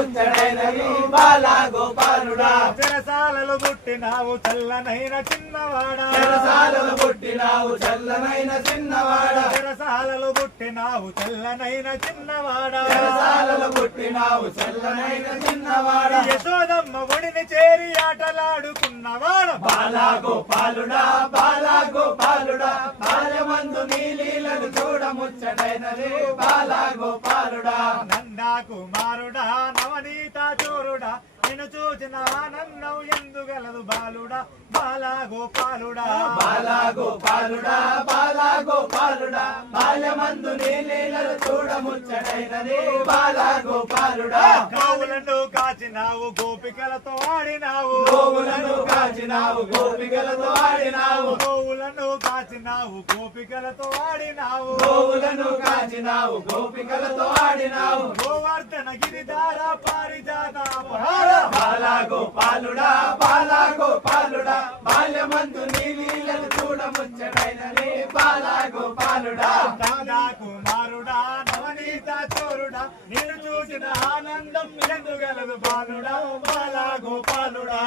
చూడముచ్చడైనది బాలా గోపాలుడా చెరసాలలో పుట్టినావు చల్లనైన చిన్నవాడా చెరసాలలో పుట్టినావు చల్లనైన చిన్నవాడా చెరసాలలో పుట్టినావు చల్లనైన చిన్నవాడా చెరసాలలో పుట్టినావు చల్లనైన చిన్నవాడా యశోదమ్మ ఒడిని చేరి ఆటలాడుకున్నవాడు బాలా గోపాలుడా బాల్యమందు నీ లీలలు చూడముచ్చటైనది బాలా గోపాలుడా నందా కుమారుడా నవనీత చోరుడా నిన్ను చూసిన ఆనందం ఎందుగలదు బాలుడా బాలా గోపాలుడా బాలా గోపాలుడా బాల్యమందు నీ లీలలు చూడముచ్చటైనది బాలా గోపాలుడా గోవులను కాచినావు గోపికలతో ఆడినావు గోవులను కాచినావు గోపికలతో ఆడినావు గోవులను కాచినావు గోపికలతో ఆడినావు గోవులను కాచినావు గోపికలతో ఆడినావు గోవర్ధన గిరిధార పారిజాత బాలా గోపాలుడా బాల్యమందు నీ లీలలు చూడముచ్చటైనది బాలా గోపాలుడా నందా కుమారుడా నవనీత చోరుడా నిన్ను చూసిన ఆనందం ఎందుగలదు బాలుడా బాలా గోపాలుడా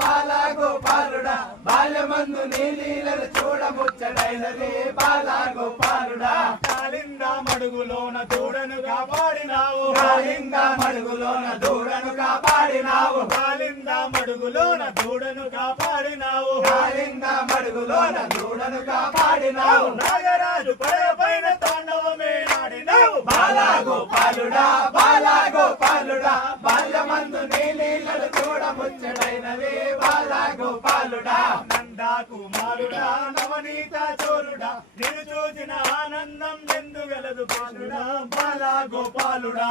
బాలా గోపాలుడా బాల్యమందు నీ లీలలు చూడముచ్చటైనది బాలా గోపాలుడా కాలిందా మడుగులోన దూడను కాపాడినావు కాళింగ మడుగులోన దూడను కాపాడినావు కాలిందా మడుగులోన దూడను కాపాడినావు కాళింగ మడుగులోన దూడను కాపాడినావు నాగరాజు పైన తాండవమే ఆడినావు బాలా గోపాలుడా బాల్యమందు నీ లీలలు చూడముచ్చటైనది బాలా గోపాలుడా నందా కుమారుడా నవనీత చోరుడా నిన్ను చూసిన ఆనందం ఎందుగలదు బాలుడా బాలా గోపాలుడా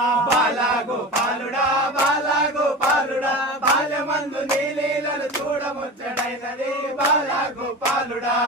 బాలా గోపాలుడా బాల్యమందు నీ లీలలు చూడముచ్చటైనది బాలా గోపాలుడా